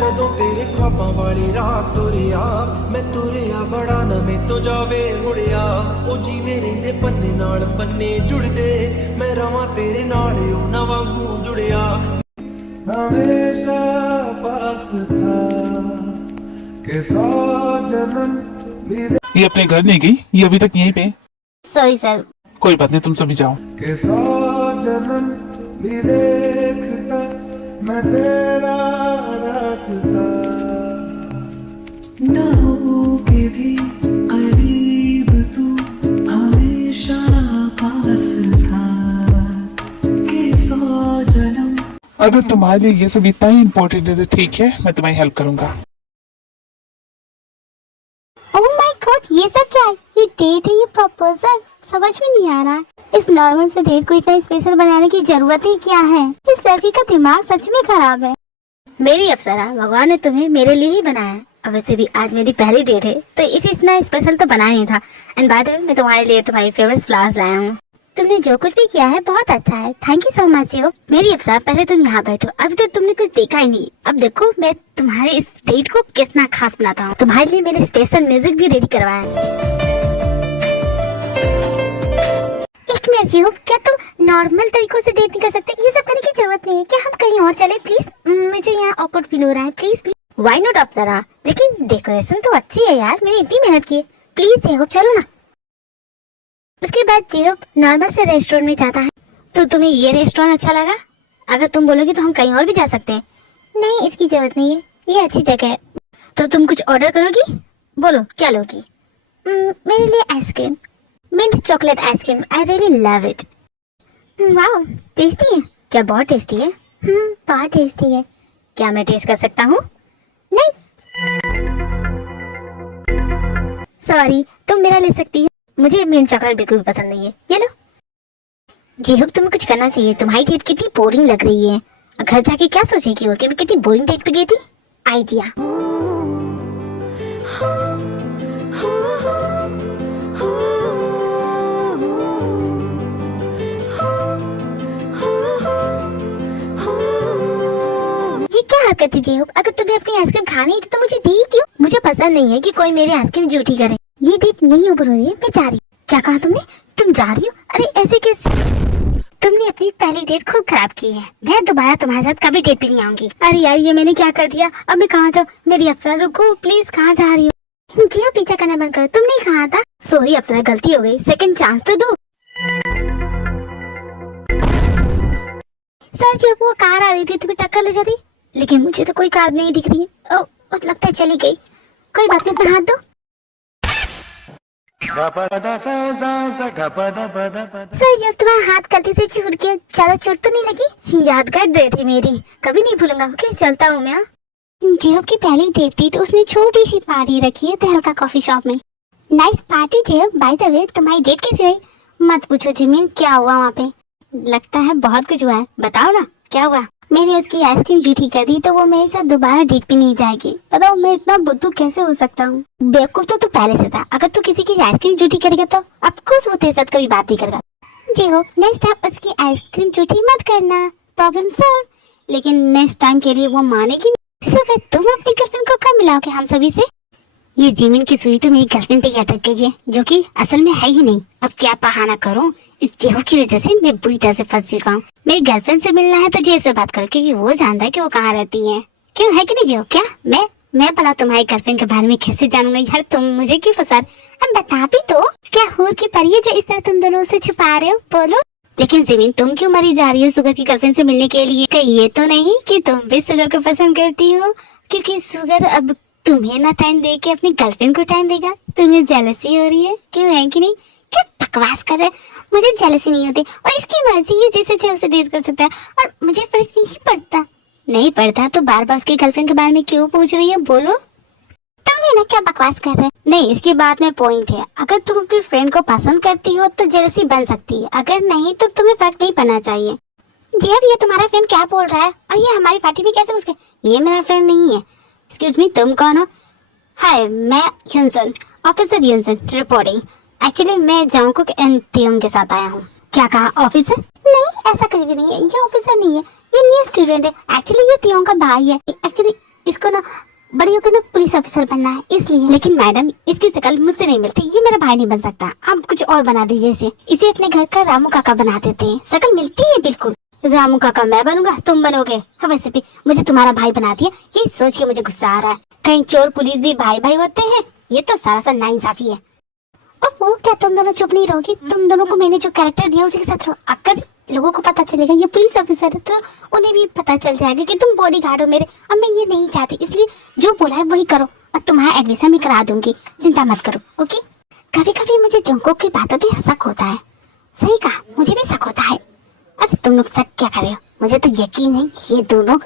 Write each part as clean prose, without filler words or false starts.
ਜਦੋਂ ਤੇਰੇ ख्वाबां वाली रात तुरिया मैं तुरिया बड़ा ना मैं तो जावे मुड़िया ओ जीवे रहिंदे पन्ने नाल पन्ने जुड़दे मैं रवां तेरे नाल ओ ना वांगू जुड़िया हमेशा पास था के 100 जन्म भी ये अपने घर नहीं गई, ये अभी तक यहीं पे। Sorry sir. कोई बात नहीं, तुम सभी जाओ। के 100 जन्म भी देखता मैं तेरा रास्ता ना होके भी करीब तू हमेशा पास था के 100 जन्म। अगर तुम्हारे लिए ये सब इतना ही इम्पोर्टेंट है तो ठीक है, मैं तुम्हारी हेल्प करूंगा। ओह माय गॉड, ये सब क्या है? ये डेट है, ये प्रपोजल? समझ में नहीं आ रहा। इस नॉर्मल से डेट को इतना स्पेशल बनाने की जरूरत ही क्या है? इस लड़की का दिमाग सच में खराब है। मेरी अप्सरा, भगवान ने तुम्हें मेरे लिए ही बनाया है। अब वैसे भी आज मेरी पहली डेट है तो इसे इतना स्पेशल तो बनाया नहीं था। एंड बाय द वे, मैं तुम्हारे लिए तुम्हारी फेवरेट फ्लावर्स लाया हूँ। तुमने जो कुछ भी किया है बहुत अच्छा है, थैंक यू सो मच। मेरी अप्सरा, पहले तुम यहाँ बैठो, अभी तो तुमने कुछ देखा ही नहीं। अब देखो मैं तुम्हारे इस डेट को कितना खास बनाता हूँ। तुम्हारे लिए मैंने स्पेशल म्यूजिक भी रेडी करवाया है। एक मिनट जी, क्या तुम नॉर्मल तरीकों से डेट नहीं कर सकते? ये सब करने की जरूरत नहीं है। क्या हम कहीं और चले प्लीज? मुझे यहाँ ऑकवर्ड फील हो रहा है। Please please. व्हाई नॉट अप्सरा? लेकिन डेकोरेशन तो अच्छी है यार, मैंने इतनी मेहनत की है। प्लीज जेहोब चलो ना। उसके बाद जेहोब नॉर्मल से रेस्टोरेंट में जाता है। तो तुम्हें ये रेस्टोरेंट अच्छा लगा? अगर तुम बोलोगे तो हम कहीं और भी जा सकते हैं। नहीं, इसकी जरूरत नहीं है, ये अच्छी जगह है। तो तुम कुछ ऑर्डर करोगी? बोलो क्या लोगी? मेरे लिए ice cream, mint chocolate ice cream. I really love it. Wow, tasty है क्या? बहुत टेस्टी है। बहुत टेस्टी है। क्या मैं टेस्ट कर सकता हूँ? नहीं, सॉरी, तुम मेरा ले सकती हो। मुझे मिंट चॉकलेट बिल्कुल भी पसंद नहीं है। ये लो। जेहोब, तुम्हें कुछ करना चाहिए। तुम्हारी डेट कितनी बोरिंग लग रही है। घर जाके क्या सोचेगी हो कि मैं कितनी बोरिंग डेट पे गई थी? आइडिया। ये क्या हरकत है जेहोब? अगर तुम्हें अपनी आइसक्रीम खानी थी तो मुझे दी क्यों? मुझे पसंद नहीं है कि कोई मेरी आइसक्रीम झूठी करे। ये डेट यही ऊपर हो रही है, मैं जा रही हूँ। क्या कहा तुमने? तुम जा रही हो? अरे ऐसे कैसे? तुमने अपनी पहली डेट खुद खराब की है। मैं दोबारा तुम्हारे साथ कभी डेट पे नहीं आऊंगी। अरे यार, ये मैंने क्या कर दिया? अब मैं कहाँ जाऊँ? मेरी अप्सरा, रुको प्लीज, कहाँ जा रही हो? जी हाँ, पीछा करना बंद करो। तुमने ही कहा था। सॉरी अप्सरा, गलती हो गई। सेकंड चांस तो दो। सर जी, वो कार आ रही थी, तुम्हें टक्कर ले जाती, लेकिन मुझे तो कोई कार नहीं दिख रही है। ओह, लगता है चली गई। कोई बात नहीं, अपना हाथ दो। सर जी, अब तुम्हारा हाथ गलती से छूट गया, ज्यादा चोट तो नहीं लगी? यादगार डेट है मेरी, कभी नहीं भूलूंगा। ओके, चलता हूँ मैं। जेहोब की पहली डेट थी तो उसने छोटी सी पार्टी रखी है तहलका कॉफी शॉप में। Nice party J-Hope. By the way, तुम्हारी डेट कैसी रही? मत पूछो जिमिन, क्या हुआ वहाँ पे? लगता है बहुत कुछ हुआ है। बताओ ना, क्या हुआ? मैंने उसकी आइसक्रीम झूठी कर दी तो वो मेरे साथ दोबारा डेट पे नहीं जाएगी। बताओ, मैं इतना बुद्धू कैसे हो सकता हूँ? बेवकूफ तो तू पहले से था। अगर तू किसी की आइसक्रीम झूठी करेगा तो ऑफकोर्स वो तेरे साथ कभी बात नहीं करेगा। जेहोब, नेक्स्ट टाइम उसकी आइसक्रीम झूठी मत करना। Problem solve. लेकिन नेक्स्ट टाइम के लिए वो मानेगी? तुम अपनी गर्लफ्रेंड को कब मिलाओगे हम सभी से? ये जिमिन की सुई तो मेरी गर्लफ्रेंड पे ही अटक गई है, जो कि असल में है ही नहीं। अब क्या बहाना करूं? इस जेहोब की वजह से मैं बुरी तरह से फंस चुका हूँ। मेरी गर्लफ्रेंड से मिलना है तो जेब से बात करो, क्योंकि वो जानता है कि वो कहाँ रहती है। क्यों, है कि नहीं जेहोब? क्या मैं भला तुम्हारी गर्लफ्रेंड के बारे में कैसे जानूंगा यार? तुम मुझे क्यों फंसा? अब बता भी तो। क्या हूर की परी है जो इस तरह तुम दोनों से छुपा रहे हो? बोलो। लेकिन जिमिन, तुम क्यों मरी जा रही हो सुगर की गर्लफ्रेंड से मिलने के लिए? कहीं ये तो नहीं कि तुम भी सुगर को पसंद करती हो? क्योंकि सुगर अब तुम्हें ना टाइम दे के अपनी गर्लफ्रेंड को टाइम देगा। तुम्हें जेलसी हो रही है, क्यों है कि नहीं? क्या बकवास कर रहे? मुझे जेलसी नहीं होती और इसकी मर्जी है, जैसे चाहे उसे डेट कर सकता है और मुझे फर्क नहीं पड़ता। नहीं पड़ता तो बार बार उसकी गर्लफ्रेंड के बारे में क्यों पूछ रही है? बोलो। तुम भी ना क्या बकवास कर रहे हैं? नहीं, इसकी बात में पॉइंट है। अगर तुम अपनी फ्रेंड को पसंद करती हो तो जेलसी बन सकती है, अगर नहीं तो तुम्हें फर्क नहीं पड़ना चाहिए। जी अब ये तुम्हारा फ्रेंड क्या बोल रहा है? और ये हमारी पार्टी में कैसे घुस गए? ये मेरा फ्रेंड नहीं है। एक्सक्यूज मी, तुम कौन हो? हाय, मैं युनसन, ऑफिसर युनसन रिपोर्टिंग। एक्चुअली मैं जंगकुक एंड तियोंग के साथ आया हूँ। क्या कहा? ऑफिसर? नहीं, ऐसा कुछ भी नहीं है। ये ऑफिसर नहीं है, ये न्यू स्टूडेंट है। एक्चुअली ये तियोंग का भाई है। एक्चुअली इसको ना बड़ी होकर ना पुलिस ऑफिसर बनना है इसलिए। लेकिन मैडम इसकी शक्ल मुझसे नहीं मिलती, ये मेरा भाई नहीं बन सकता। आप कुछ और बना दीजिए इसे अपने घर का रामू काका बना देते हैं। शक्ल मिलती है बिल्कुल। रामू काका मैं बनूंगा, तुम बनोगे। हाँ वैसे भी मुझे तुम्हारा भाई बना दिया, ये सोच के मुझे गुस्सा आ रहा है। कहीं चोर पुलिस भी भाई भाई होते हैं? ये तो सारा सा नाइंसाफी है। और वो क्या तुम दोनों चुप नहीं रहोगी? तुम दोनों को मैंने जो कैरेक्टर दिया उसी के साथ रहो। अगर लोगों को पता चलेगा ये पुलिस ऑफिसर है तो उन्हें भी पता चल जाएगा कि तुम बॉडीगार्ड हो मेरे। अब मैं ये नहीं चाहती, इसलिए जो बोला है वही करो। और तुम्हारा एडमिशन भी करा दूंगी, चिंता मत करो। ओके? कभी कभी मुझे जंगकोक की बातों पे शक होता है। सही कहा, मुझे भी शक होता है। अरे तुम लोग शक क्या कर रहे हो? मुझे तो यकीन है ये दोनों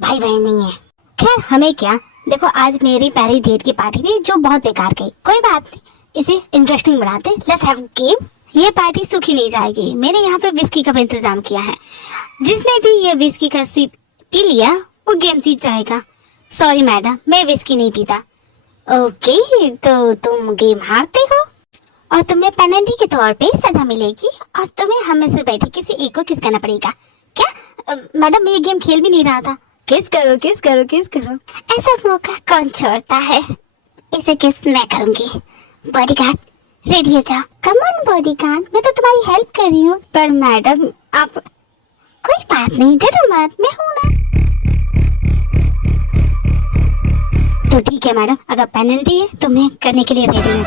भाई बहन नहीं है। खैर हमें क्या, देखो आज मेरी पहली डेट की पार्टी थी जो बहुत बेकार गई। कोई बात नहीं, इसे इंटरेस्टिंग बनाते। Let's have game. ये पार्टी सूखी नहीं जाएगी। मैंने यहाँ पे विस्की का भी इंतजाम किया है। जिसने भी ये विस्की का सिप पी लिया वो गेम जीत जाएगा। सॉरी मैडम, मैं विस्की नहीं पीता। ओके तो तुम गेम हारते हो और तुम्हें पेनल्टी के तौर पे सजा मिलेगी और तुम्हें हमें से बैठे किसी एक को किस करना पड़ेगा। क्या मैडम, मैं ये गेम खेल भी नहीं रहा था। किस करो किस करो किस करो। ऐसा मौका कौन छोड़ता है? इसे किस मैं करूंगी। बॉडीगार्ड रेडी हो जाओ। कम ऑन बॉडीगार्ड, मैं तो तुम्हारी हेल्प कर रही हूँ। पर मैडम आप, कोई बात नहीं, डरो मत, मैं हूँ ना। तो ठीक है मैडम, अगर पेनल्टी है तो मैं करने के लिए रेडी हूँ।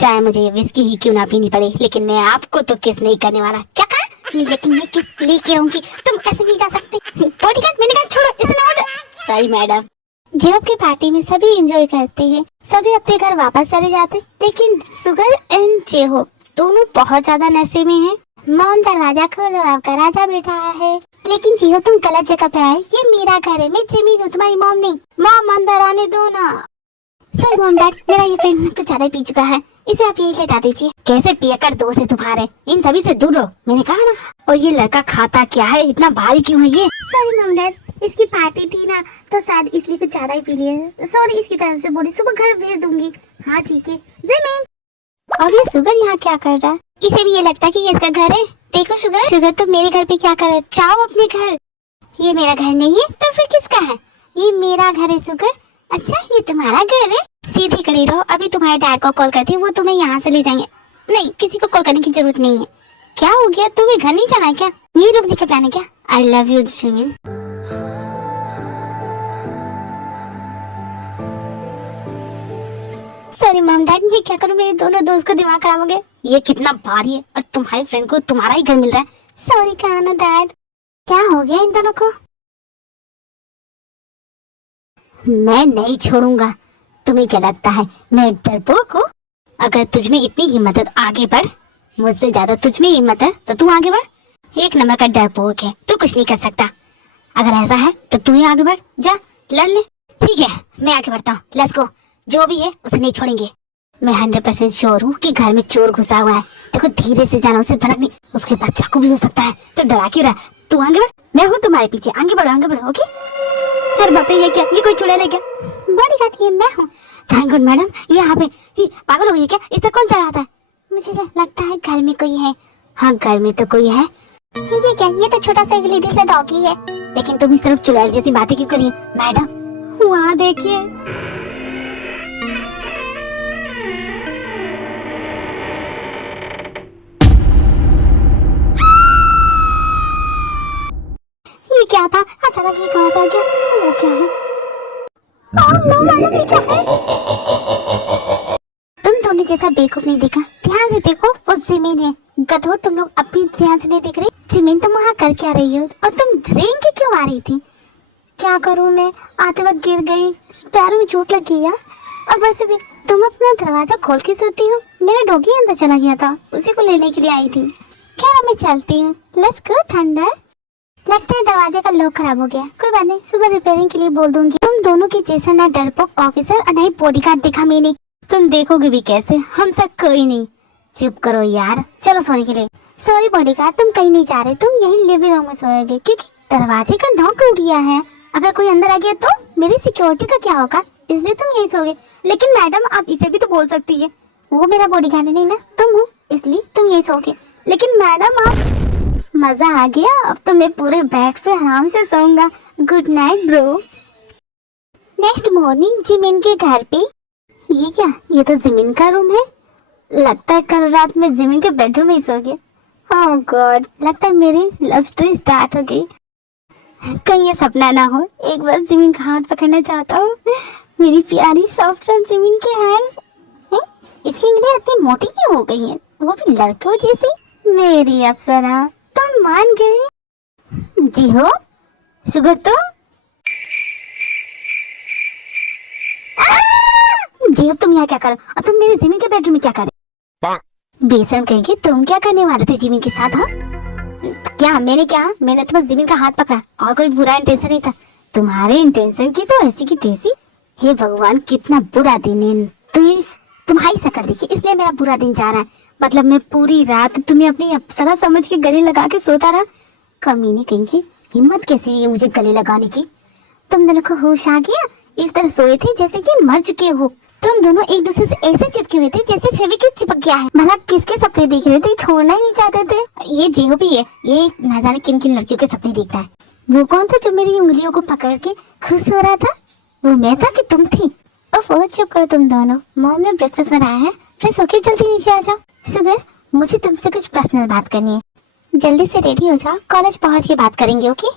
चाहे मुझे विस्की ही क्यों ना पीनी पड़े, लेकिन मैं आपको तो किस नहीं करने वाला। क्या कहा? लेकिन मैं किस लेके आऊंगी? तुम ऐसे नहीं जा सकते। बॉडीगार्ड मैंने कहा छोड़ो, इसे ना ऑर्डर। सही मैडम। जब की पार्टी में सभी एंजॉय करते हैं, सभी अपने घर वापस चले जाते, लेकिन सुगर एंड जेहो दोनों बहुत ज्यादा नशे में हैं। मॉम दरवाजा खोलो, आपका राजा बैठा है। लेकिन जियो तुम गलत जगह पे आए, ये मेरा घर है, मैं जिमी हूँ, तुम्हारी मॉम नहीं। मॉम अंदर आने दो ना। सॉरी मॉम डैड, मेरा ये फ्रेंड कुछ ज्यादा पी चुका है, इसे आप यही लेटा दीजिए। कैसे पियकर दो से तुम्हारे, इन सभी से दूर रहो, मैंने कहा ना। और ये लड़का खाता क्या है, इतना भारी क्यों है ये? सॉरी मॉम डैड, इसकी पार्टी थी ना तो शायद इसलिए कुछ ज्यादा ही पी लिया। सॉरी इसकी तरफ से बोली, सुबह घर भेज दूंगी। हाँ ठीक है जमीन। और ये शुगर यहाँ क्या कर रहा है? इसे भी ये लगता है कि ये इसका घर है। देखो शुगर, शुगर तो मेरे घर पे क्या कर रहा है? जाओ अपने घर। ये मेरा घर नहीं है तो फिर किसका है? ये मेरा घर है शुगर। अच्छा ये तुम्हारा घर है? सीधी खड़ी रहो, अभी तुम्हारे डैड को कॉल करती हूँ, वो तुम्हें यहाँ से ले जाएंगे। नहीं, किसी को कॉल करने की जरूरत नहीं है। क्या हो गया, तुम्हें घर नहीं जाना है क्या? ये रुकने का प्लान है क्या? I love you Jimin. Sorry mom dad, मैं क्या करूँ, मेरे दोनों दोस्त को दिमाग खराब हो गया। ये कितना भारी है और तुम्हारे फ्रेंड को तुम्हारा ही घर मिल रहा है। सॉरी कहा ना डैड। क्या हो गया इन दोनों को? मैं नहीं छोड़ूंगा। तुम्हें क्या लगता है मैं डरपोक हूँ? अगर तुझ में इतनी हिम्मत है तो आगे बढ़। मुझसे ज्यादा तुझ में हिम्मत है तो तू आगे बढ़। एक नंबर का डरपोक है, तू कुछ नहीं कर सकता। अगर ऐसा है तो तू ही आगे बढ़, जा लड़ ले। ठीक है मैं आगे बढ़ता हूँ, लेट्स गो। जो भी है उसे नहीं छोड़ेंगे। मैं 100% श्योर हूँ कि घर में चोर घुसा हुआ है। देखो धीरे से जाना, उसे भड़क नहीं, उसके पास चाकू भी हो सकता है। तो डरा क्यों रहा? तू आगे बढ़, मैं हूँ तुम्हारे पीछे। आगे बढ़ो ओके? अरे बाप रे, ये क्या, ये कोई चुड़ैल है क्या? बॉडीगार्ड ये मैं हूँ। थैंक गॉड मैडम, ये यहाँ पे पागल हो गई क्या? इस तरह कौन सा आता है? मुझे लगता है घर में कोई है। हाँ घर में तो कोई है। ये क्या, ये तो छोटा सा लिटिल सा डॉगी है। लेकिन तुम इस तरफ चुड़ैल जैसी बातें क्यों कर रही हो? मैडम वहाँ देखिए। ये क्या था? अचानक ये कहाँ से आ गया? वो क्या है? नो मैडम ये क्या है? तुम दोनों जैसा बेवकूफ नहीं देखा, ध्यान से देखो, वो जमीन है। गधो तुम लोग अब भी ध्यान से नहीं देख रहे। जमीन तुम वहाँ कर क्या रही हो? और तुम रेंग के क्यों आ रही थी? क्या करूँ मैं, आते वक्त गिर गई, पैरों में चोट लग गई यार। और वैसे भी तुम अपना दरवाजा खोल के सोती हो। मेरा डॉगी अंदर चला गया था, उसी को लेने के लिए आई थी। खैर मैं चलती हूँ, लेट्स गो थंडर। लगता है दरवाजे का लॉक खराब हो गया। कोई बात नहीं, सुबह रिपेयरिंग के लिए बोल दूंगी। तुम दोनों के जैसा ना डरपोक ऑफिसर और नहीं बॉडीगार्ड देखा मैंने। तुम देखोगे भी कैसे, हम सब कोई नहीं। चुप करो यार, चलो सोने के लिए। सॉरी बॉडीगार्ड, तुम कहीं नहीं जा रहे, तुम यही लिविंग रूम में सोओगे क्योंकि दरवाजे का नॉक टूट गया है। अगर कोई अंदर आ गया तो मेरी सिक्योरिटी का क्या होगा, इसलिए तुम यही सोओगे। लेकिन मैडम आप इसे भी तो बोल सकती है, वो मेरा बॉडीगार्ड नहीं ना, तुम हो, इसलिए तुम यही सोओगे। लेकिन मैडम आप, मजा आ गया, अब तो मैं पूरे बेड पे आराम से सोऊंगा। Good night bro. Next morning Jimin के घर पे, ये क्या, ये तो जिमिन का रूम है। लगता है कल रात में जिमिन के बेडरूम में ही सो गया। ओह गॉड, लगता है मेरी लव स्टोरी स्टार्ट हो गई। कहीं ये सपना ना हो, एक बार जिमिन का हाथ पकड़ना चाहता हूँ। मेरी प्यारी सॉफ्ट और जिमिन के हैंड्स। इसकी इंगलियां इतनी मोटी क्यों हो गई है, वो भी लड़कों जैसी। मेरी अप्सरा, तुम मान गई? जी हो शुगर, तुम जी हो, तुम यहाँ क्या करो, और तुम मेरे जिमिन के बेडरूम में क्या करे? बेसन कहेंगे, तुम क्या करने वाले थे जिमिन के साथ? हाँ क्या, मैंने तो बस जिमिन का हाथ पकड़ा, और कोई बुरा इंटेंशन नहीं था। तुम्हारे इंटेंशन की तो ऐसी की तैसी। हे भगवान, कितना बुरा दिन है। तुम्हारी शक्ल देखिए, इसलिए मेरा बुरा दिन जा रहा है। मतलब मैं पूरी रात तुम्हें अपनी अप्सरा समझ के गले लगा के सोता रहा। कमीने कहीं की हिम्मत कैसी हुई है मुझे गले लगाने की। तुम दोनों को होश आ गया? इस तरह सोए थे जैसे कि मर चुके हो। तुम दोनों एक दूसरे से ऐसे चिपके हुए थे जैसे फेविक्विक चिपक गया है। भला किसके सपने देख रहे थे, छोड़ना ही नहीं चाहते थे। ये जिहो भी है, ये ना जाने किन किन लड़कियों के सपने देखता है। वो कौन था जो मेरी उंगलियों को पकड़ के खुश हो रहा था? वो मैं था कि तुम थी? ओह चुप करो तुम दोनों। मॉम ने ब्रेकफास्ट बनाया है, फ्रेश होके जल्दी नीचे आ जाओ। शुगर, मुझे तुमसे कुछ पर्सनल बात करनी है। जल्दी से रेडी हो जाओ, कॉलेज पहुंच के बात करेंगे, ओके?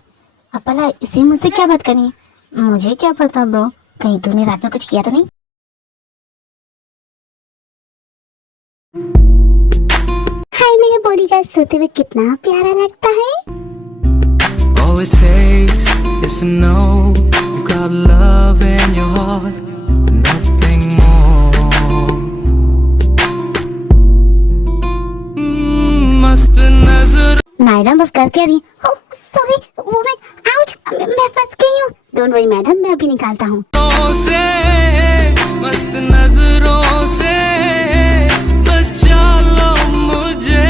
अब भला इसे मुझसे क्या बात करनी है? मुझे क्या पता ब्रो, कहीं तूने रात में कुछ किया तो नहीं? हाय मेरे बॉडीगार्ड, सोते हुए कितना प्यारा लगता है। All it takes is to know you got love in your heart, nothing more. मस्त नजर। मैडम अब कर क्या रही? ओह सॉरी, वो मैं फंस गई हूँ। डोंट वरी मैडम, मैं अभी निकालता हूँ। से मस्त नजरों से बचा लो मुझे।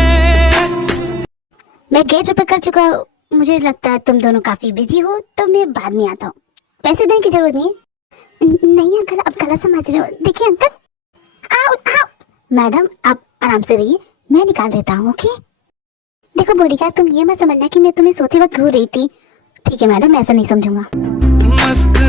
मैं गेट रिपेयर कर चुका हूँ। मुझे लगता है तुम दोनों काफी बिजी हो, तो मैं बाद में आता हूँ। पैसे देने की जरूरत नहीं है। नहीं अंकल, अब गलत समझ रहे हो। देखिए अंकल, आओ आओ। मैडम आप आराम से रहिए, मैं निकाल देता हूँ, ओके? देखो बॉडीगार्ड, तुम ये मत समझना कि मैं तुम्हें सोते वक्त घूर रही थी। ठीक है मैडम, मैं ऐसा नहीं समझूंगा। मस्त